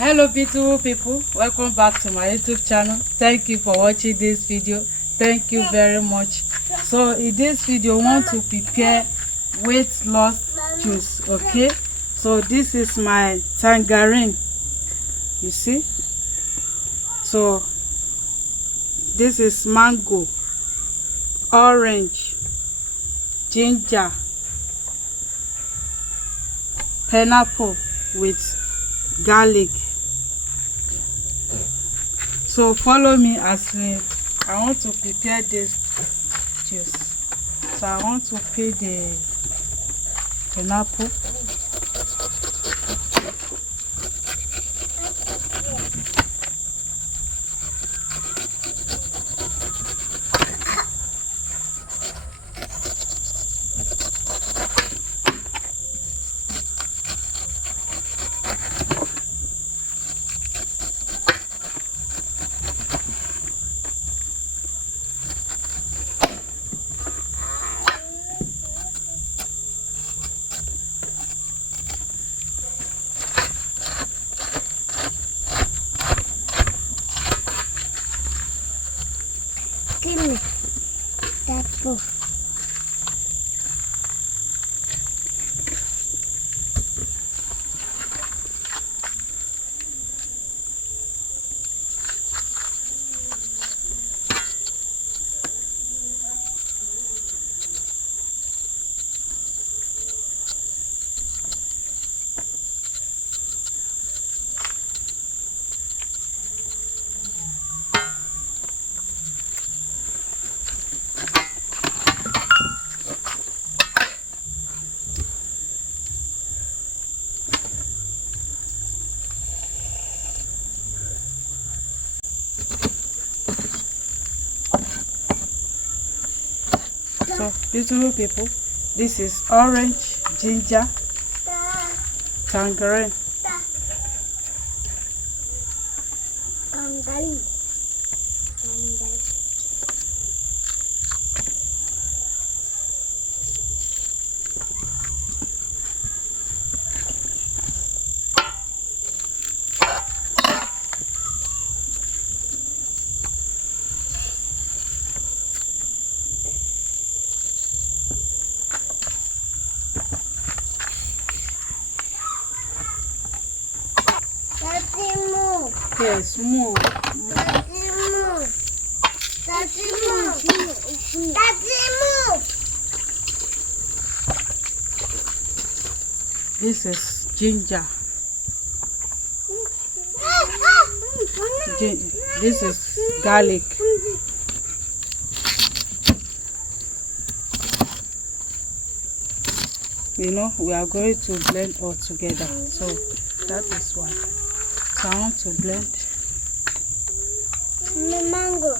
Hello beautiful people, welcome back to my YouTube channel. Thank you for watching this video. Thank you very much. So in this video I want to prepare weight loss juice. Okay, so this is my tangerine, you see. So this is mango, orange, ginger, pineapple with garlic. So follow me as I want to prepare this juice. So I want to peel the pineapple. Give me that book. So beautiful people, this is orange, ginger, tangerine. Yes, move. This is ginger. This is garlic. You know, we are going to blend all together. So that is why. So I want to blend. Mango.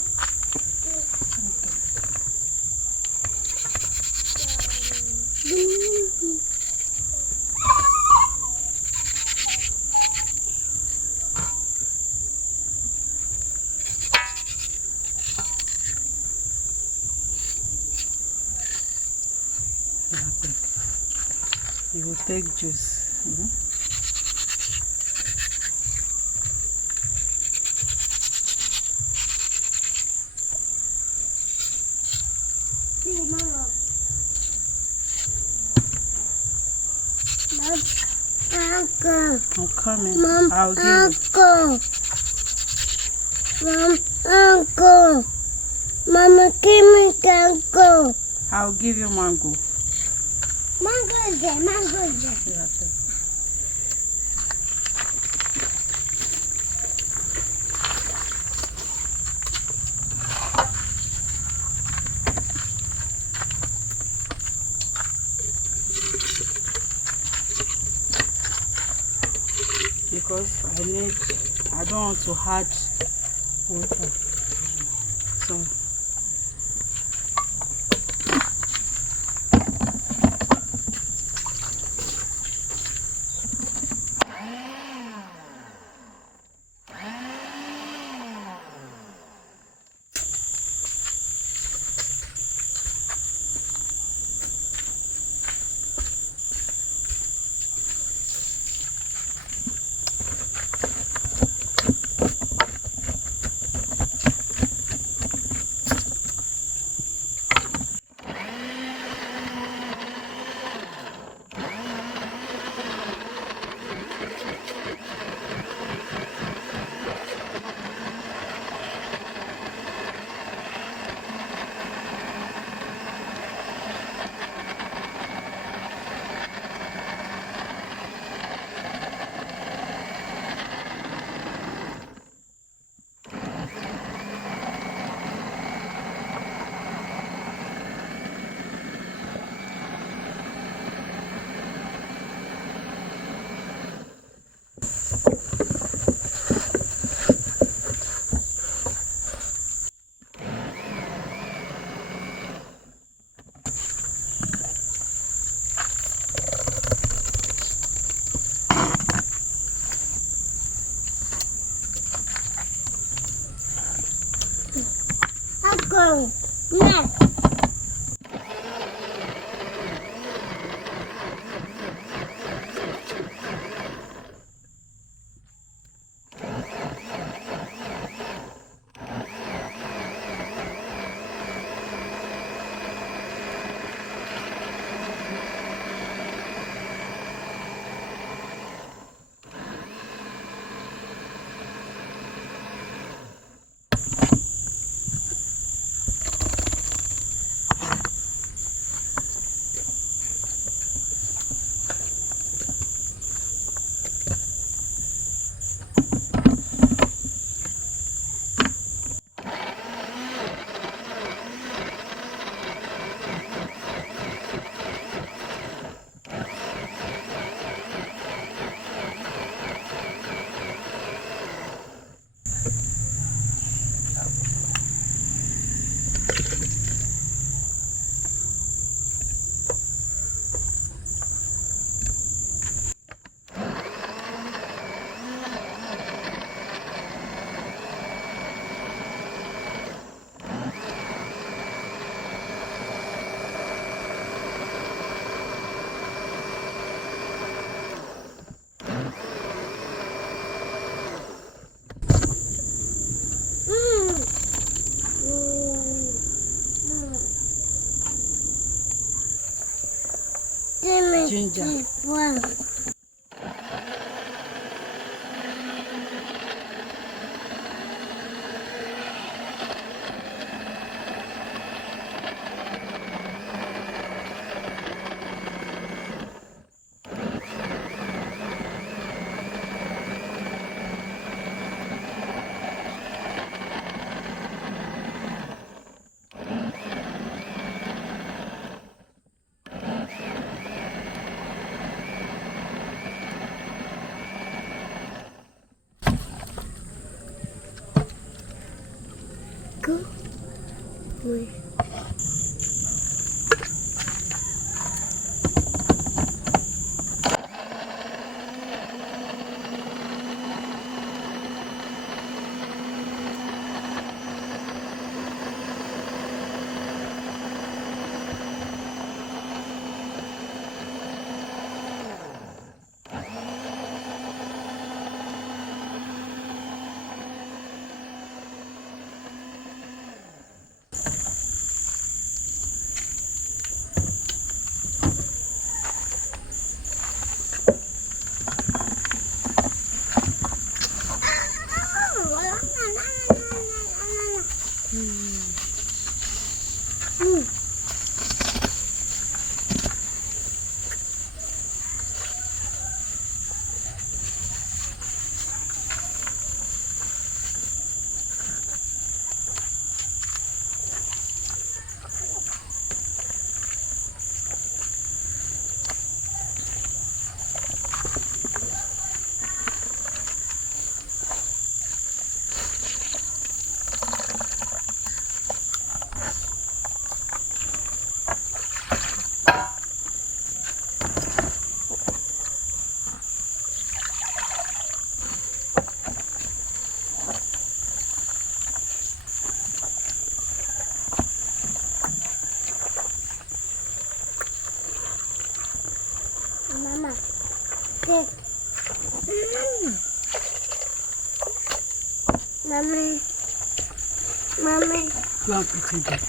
You will take juice. Uncle. I'm coming. Mom, I'll give Uncle. Mom, Uncle. Mama, give me mango. I'll give you mango. Mango is there, mango is there. Yeah, okay. Because I don't want to add water. So No. No. Ginger. Wow. Good. Boy. Mama, sit. Mommy. Mommy. Go and put it there.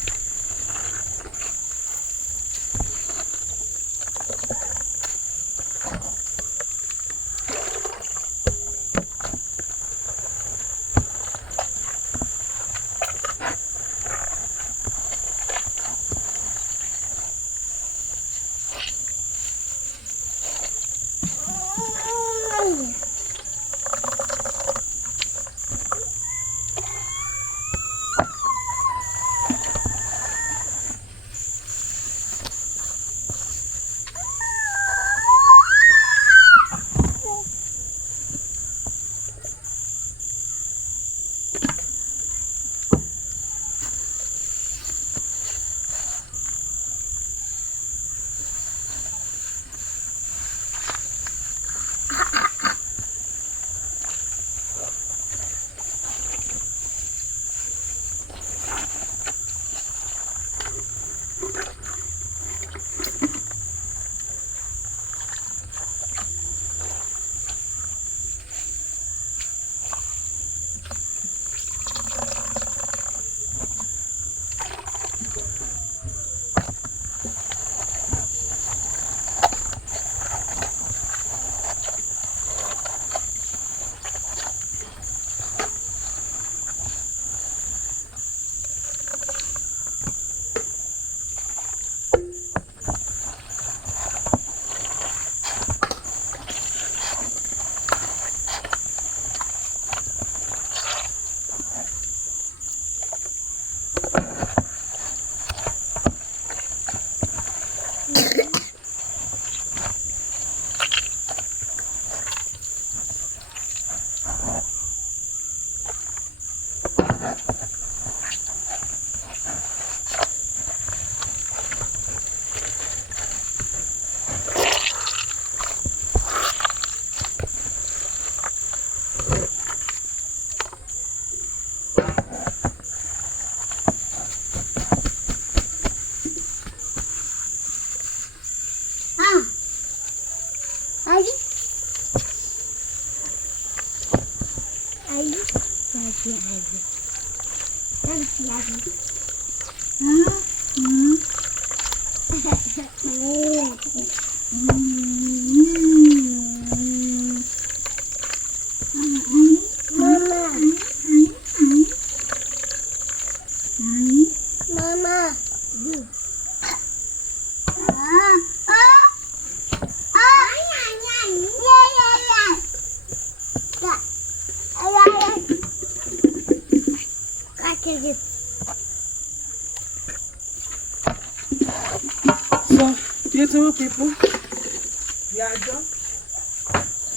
So, beautiful people, we are done.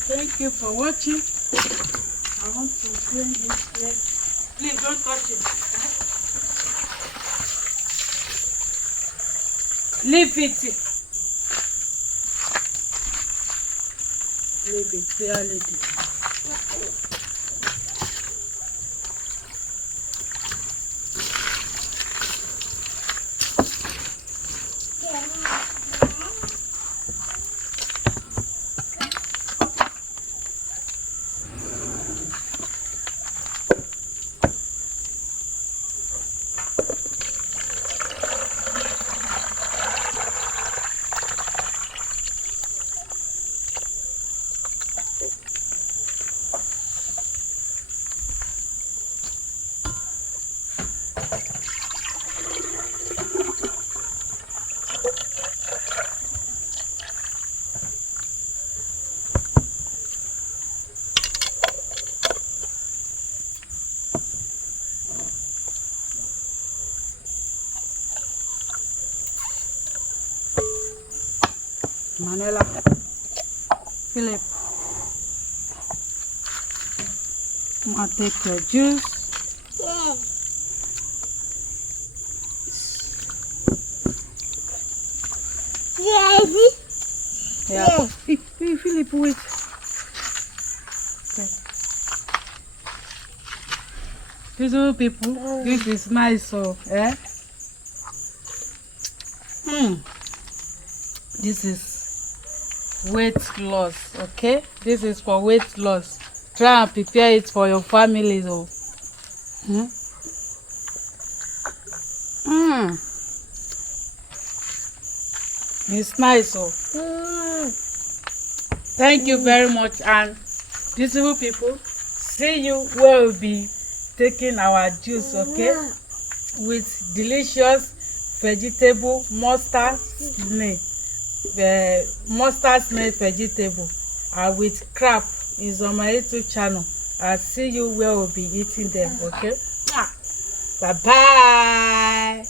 Thank you for watching. I want to clean this place. Please don't touch it. Leave it. Leave it. Dear lady. Manuela, Philip, I'm gonna take your juice. Yeah. Yeah. Hey, Philip, wait. Okay. Beautiful people, this is nice, so this is weight loss, okay? This is for weight loss. Try and prepare it for your family, though. It's nice, so thank you very much, and beautiful people, see you where we'll be taking our juice, okay, with delicious vegetable mustard snail vegetable, and with crab. Is on my YouTube channel. I'll see you where we'll be eating them, okay? Bye bye.